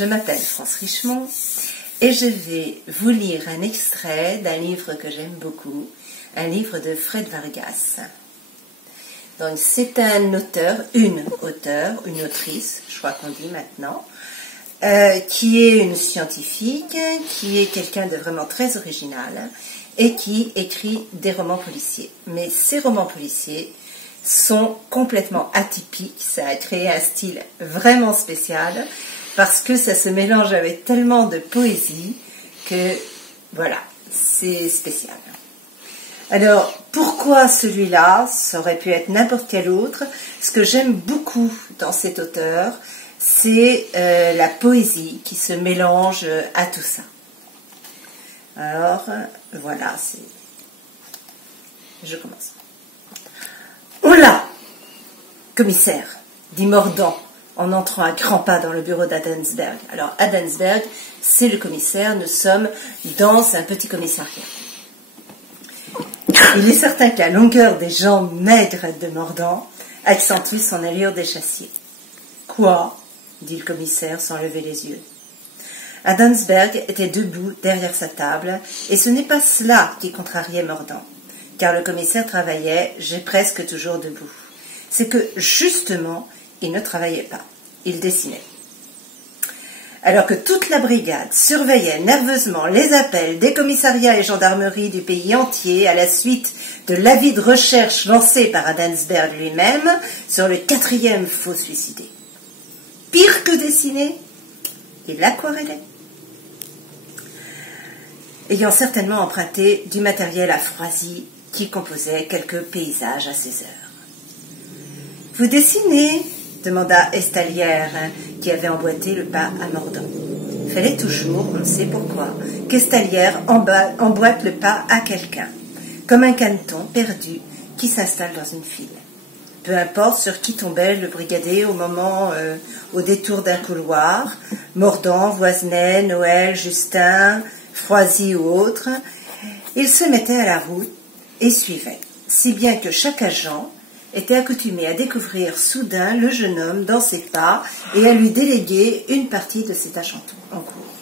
Je m'appelle France Richemont et je vais vous lire un extrait d'un livre que j'aime beaucoup, un livre de Fred Vargas. Donc c'est un auteur, une autrice, je crois qu'on dit maintenant, qui est une scientifique, qui est quelqu'un de vraiment très original et qui écrit des romans policiers. Mais ces romans policiers sont complètement atypiques, ça a créé un style vraiment spécial parce que ça se mélange avec tellement de poésie que voilà, c'est spécial. Alors, pourquoi celui-là? Ça aurait pu être n'importe quel autre. Ce que j'aime beaucoup dans cet auteur, c'est la poésie qui se mélange à tout ça. Alors, voilà, je commence. « Oh là, commissaire !» dit Mordant en entrant à grands pas dans le bureau d'Adensberg. Alors, Adensberg, c'est le commissaire, nous sommes dans un petit commissariat. Il est certain que la longueur des jambes maigres de Mordant accentue son allure d'échassier. « Quoi ?» dit le commissaire sans lever les yeux. Adensberg était debout derrière sa table, et ce n'est pas cela qui contrariait Mordant, car le commissaire travaillait, j'ai presque toujours debout. C'est que, justement, il ne travaillait pas, il dessinait. Alors que toute la brigade surveillait nerveusement les appels des commissariats et gendarmeries du pays entier à la suite de l'avis de recherche lancé par Adensberg lui-même sur le 4e faux suicidé. Pire que dessiner, il l'aquarellait. Ayant certainement emprunté du matériel à froisi qui composait quelques paysages à ses heures. « Vous dessinez ?» demanda Estalière, qui avait emboîté le pas à Mordant. Il fallait toujours, on ne sait pourquoi, qu'Estalière emboîte le pas à quelqu'un, comme un caneton perdu qui s'installe dans une file. Peu importe sur qui tombait le brigadier au détour d'un couloir, Mordant, Voisenet, Noël, Justin, Froisy ou autre, il se mettait à la route et suivait, si bien que chaque agent était accoutumé à découvrir soudain le jeune homme dans ses pas et à lui déléguer une partie de ses tâches en cours.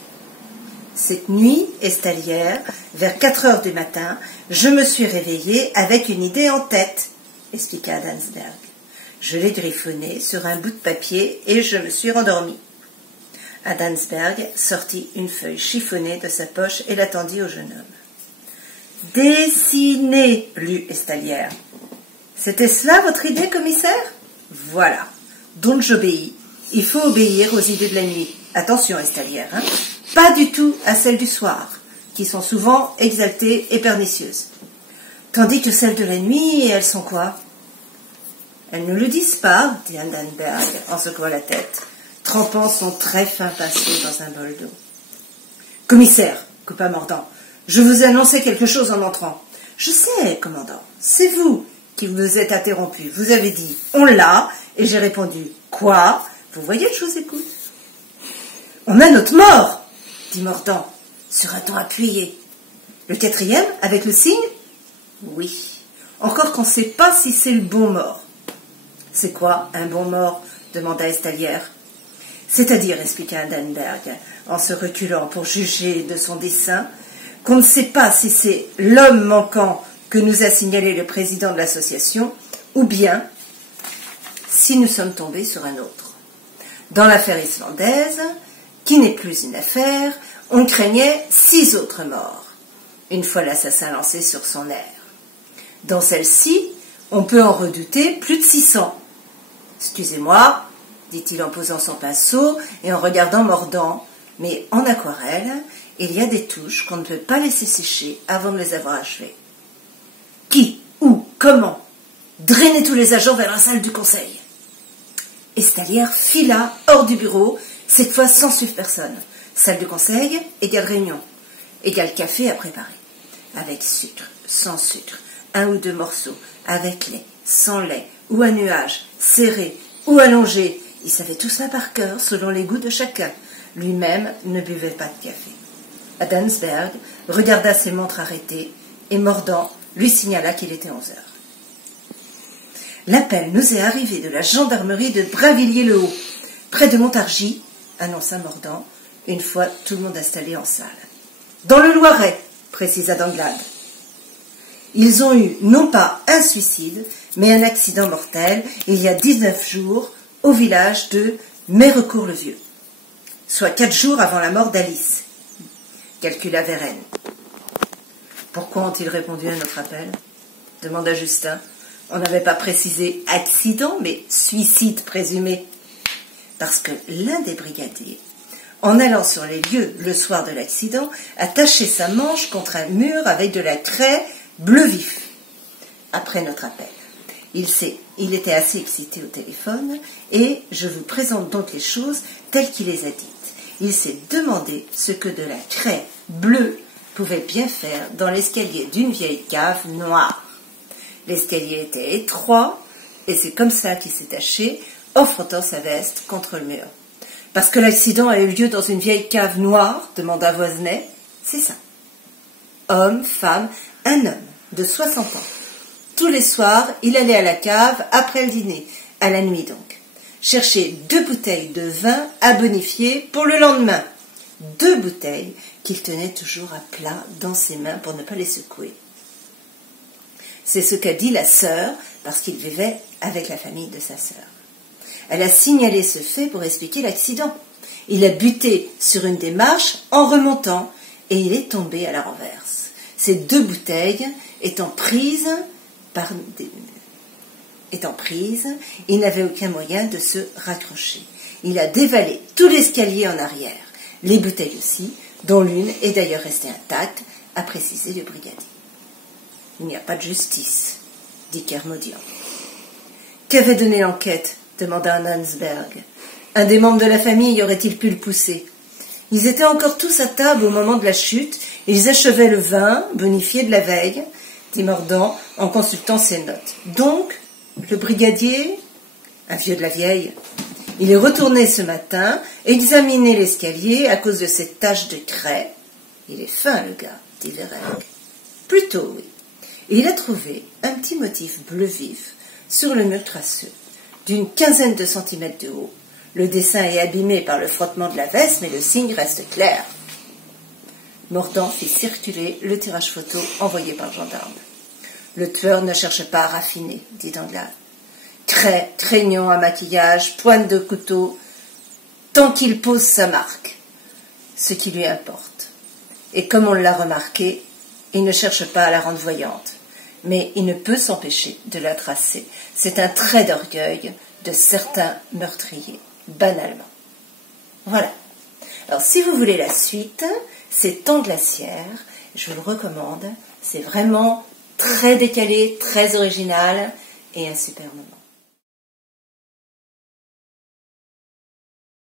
Cette nuit, Estalière, vers 4 heures du matin, je me suis réveillée avec une idée en tête, expliqua Adensberg. Je l'ai griffonnée sur un bout de papier et je me suis rendormie. Adensberg sortit une feuille chiffonnée de sa poche et l'attendit au jeune homme. « Dessinez » lut Estalière. « C'était cela votre idée, commissaire ?»« Voilà. Donc j'obéis. Il faut obéir aux idées de la nuit. Attention, Estalière, hein. Pas du tout à celles du soir, qui sont souvent exaltées et pernicieuses. Tandis que celles de la nuit, elles sont quoi ?»« Elles ne le disent pas, dit Adensberg en secouant la tête, trempant son très fin pinceau dans un bol d'eau. « Commissaire, coupa Mordant, je vous ai annoncé quelque chose en entrant. »« Je sais, commandant, c'est vous qui vous êtes interrompu. Vous avez dit « on l'a » et j'ai répondu « quoi ?» Vous voyez que je vous écoute. « On a notre mort !» dit Mordant, sur un ton appuyé. « Le 4e, avec le signe ?»« Oui. Encore qu'on ne sait pas si c'est le bon mort. »« C'est quoi, un bon mort ?» demanda Estalière. « C'est-à-dire, expliqua Adensberg, en se reculant pour juger de son dessein, qu'on ne sait pas si c'est l'homme manquant que nous a signalé le président de l'association, ou bien si nous sommes tombés sur un autre. Dans l'affaire islandaise, qui n'est plus une affaire, on craignait 6 autres morts, une fois l'assassin lancé sur son aire. Dans celle-ci, on peut en redouter plus de 600. Excusez-moi, dit-il en posant son pinceau et en regardant Mordant, mais en aquarelle, il y a des touches qu'on ne peut pas laisser sécher avant de les avoir achevées. Qui, où, comment? Drainez tous les agents vers la salle du conseil. Estalière fila hors du bureau, cette fois sans suivre personne. Salle du conseil, égale réunion, égale café à préparer. Avec sucre, sans sucre, 1 ou 2 morceaux, avec lait, sans lait, ou à nuage, serré, ou allongé. Il savait tout ça par cœur, selon les goûts de chacun. Lui-même ne buvait pas de café. Adensberg regarda ses montres arrêtées et Mordant lui signala qu'il était 11 heures. L'appel nous est arrivé de la gendarmerie de Brinvilliers-le-Haut, près de Montargis, annonça Mordant, une fois tout le monde installé en salle. Dans le Loiret, précisa Danglade. Ils ont eu non pas un suicide, mais un accident mortel il y a 19 jours au village de Mérecourt-le-Vieux, soit 4 jours avant la mort d'Alice, calcula Vérène. Pourquoi ont-ils répondu à notre appel? Demanda Justin. On n'avait pas précisé accident, mais suicide présumé. Parce que l'un des brigadiers, en allant sur les lieux le soir de l'accident, a taché sa manche contre un mur avec de la craie bleu vif. Après notre appel, il était assez excité au téléphone et je vous présente donc les choses telles qu'il les a dites. Il s'est demandé ce que de la craie bleue pouvait bien faire dans l'escalier d'une vieille cave noire. L'escalier était étroit et c'est comme ça qu'il s'est taché en frottant sa veste contre le mur. « Parce que l'accident a eu lieu dans une vieille cave noire ?» demanda Voisenet. « C'est ça. Homme, femme, un homme de 60 ans. Tous les soirs, il allait à la cave après le dîner, à la nuit donc, chercher 2 bouteilles de vin à bonifier pour le lendemain. 2 bouteilles qu'il tenait toujours à plat dans ses mains pour ne pas les secouer. C'est ce qu'a dit la sœur, parce qu'il vivait avec la famille de sa sœur. Elle a signalé ce fait pour expliquer l'accident. Il a buté sur une des marches en remontant et il est tombé à la renverse. Ces 2 bouteilles étant prises, il n'avait aucun moyen de se raccrocher. Il a dévalé tout l'escalier en arrière, les bouteilles aussi, dont l'une est d'ailleurs restée intacte, a précisé le brigadier. Il n'y a pas de justice, dit Kermodian. Qu'avait donné l'enquête? Demanda Landsberg. Un des membres de la famille aurait-il pu le pousser? Ils étaient encore tous à table au moment de la chute, et ils achevaient le vin, bonifié de la veille, dit Mordant en consultant ses notes. Donc, le brigadier, un vieux de la vieille, il est retourné ce matin, examiner l'escalier à cause de cette tache de craie. Il est fin, le gars, dit Vérène. Plutôt, oui. Et il a trouvé un petit motif bleu vif sur le mur crasseux, d'une 15aine de centimètres de haut. Le dessin est abîmé par le frottement de la veste, mais le signe reste clair. Mordant fit circuler le tirage photo envoyé par le gendarme. Le tueur ne cherche pas à raffiner, dit Danglade. Craie, craignon à maquillage, pointe de couteau, tant qu'il pose sa marque, ce qui lui importe. Et comme on l'a remarqué, il ne cherche pas à la rendre voyante, mais il ne peut s'empêcher de la tracer. C'est un trait d'orgueil de certains meurtriers, banalement. Voilà. Alors, si vous voulez la suite, c'est Temps glaciaire, je vous le recommande, c'est vraiment très décalé, très original et un super moment.